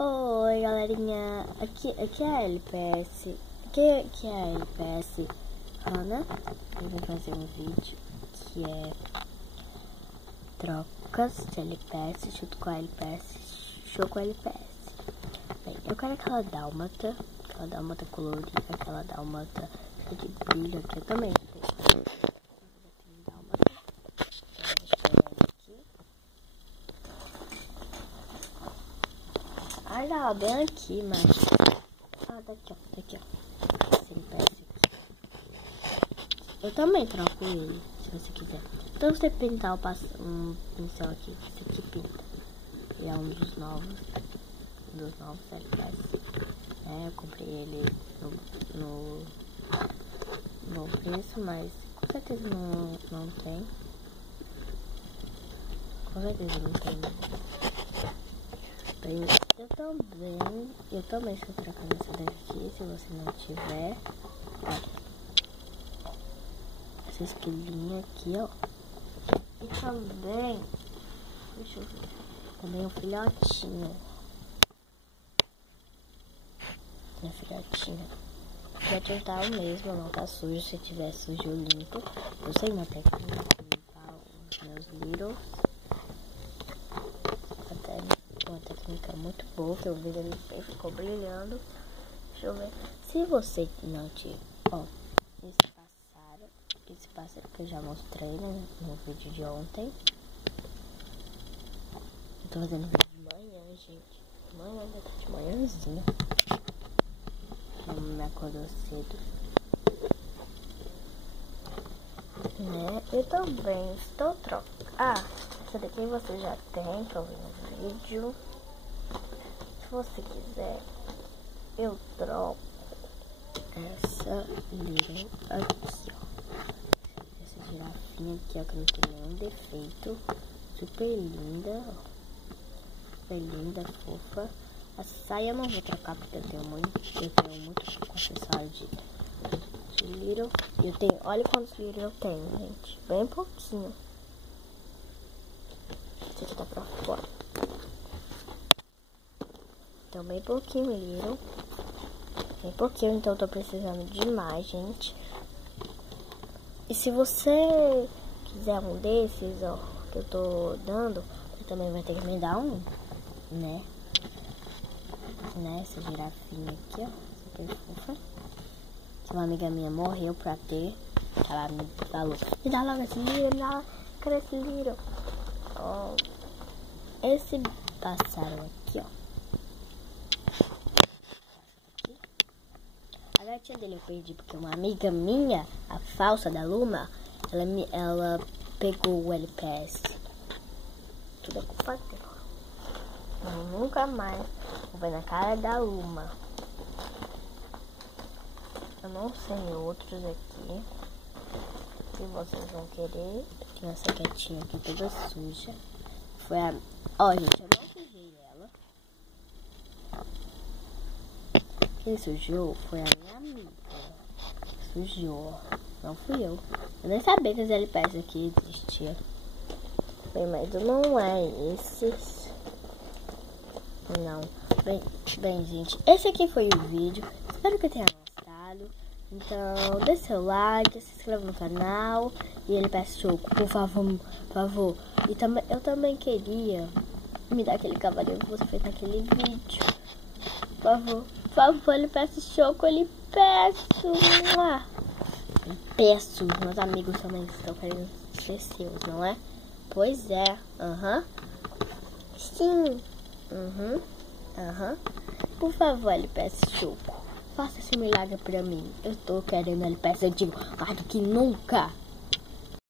Oi, galerinha, aqui é a LPS, aqui é a LPS Ana. Eu vou fazer um vídeo que é trocas de LPS junto com a LPS, show com a LPS. Bem, eu quero aquela dálmata colorida, aquela dálmata de brilho aqui, eu também tenho. Ah, não, bem aqui, mas... Ah, tá aqui, ó. Tá aqui, ó. Esse LPS aqui. Eu também troco ele, se você quiser. Então, você pintar um pincel aqui. Esse aqui pinta. Ele é um dos novos LPS. Eu comprei ele no preço, mas com certeza não tem. Com certeza não tem. Bem, eu também estou trocando essa daqui, se você não tiver. Olha, essa esquilinha aqui, ó. E também, deixa eu ver, também um filhotinho. Minha filhotinha. O filhotinho tá o mesmo, não tá sujo. Se tiver sujo, eu limpo. Eu sei uma técnica de limpar os meus Littles. Uma técnica muito boa, que eu vi ele ficou brilhando. Deixa eu ver. Se você não tiver, ó, esse pássaro que eu já mostrei no vídeo de ontem. Eu tô fazendo vídeo de manhã, gente. Manhã, ainda tá de manhãzinha. Não me acordou cedo. Né? Eu também estou trocando. Ah, essa daqui você já tem pra ver no vídeo. Se você quiser, eu troco essa Little aqui, ó. Essa girafinha aqui, ó, que não tem nenhum defeito. Super linda, ó. Super linda, fofa. A saia eu não vou trocar porque eu tenho muito acessório de Little. Olha quantos Little eu tenho, gente. Bem pouquinho. Esse aqui tá pra fora. Então, bem pouquinho Little. Bem pouquinho, então eu tô precisando de mais, gente. E se você quiser um desses, ó, que eu tô dando, você também vai ter que me dar um, né? Essa girafinha aqui, ó. Essa aqui é fofa. Uma amiga minha morreu pra ter. Ela me falou: me dá logo esse Little, cadê esse Little? Ó, esse pássaro aqui, ó. A gatinha dele eu perdi porque uma amiga minha, a falsa da Luma, ela pegou o LPS. Tudo é culpa dela. Eu nunca mais vou ver na cara da Luma. Eu não sei outros aqui. Se vocês vão querer. Tem essa gatinha aqui toda suja. Foi a... Ó, gente, eu não sujei ela. Quem sujou foi a minha amiga. Sujou. Não fui eu. Eu nem sabia que as LPS aqui existiam. Mas não é esses. Não. Bem, gente, esse aqui foi o vídeo. Espero que tenha gostado. Então, dê seu like, se inscreva no canal. E ele peça choco, por favor. E eu também queria me dar aquele cavalinho que você fez naquele vídeo. Por favor, ele peça choco, ele peço. Meus amigos também estão querendo ser seus, não é? Pois é. Sim. Por favor, ele peça choco. Faça esse milagre pra mim. Eu tô querendo ele peça antigo mais do que nunca.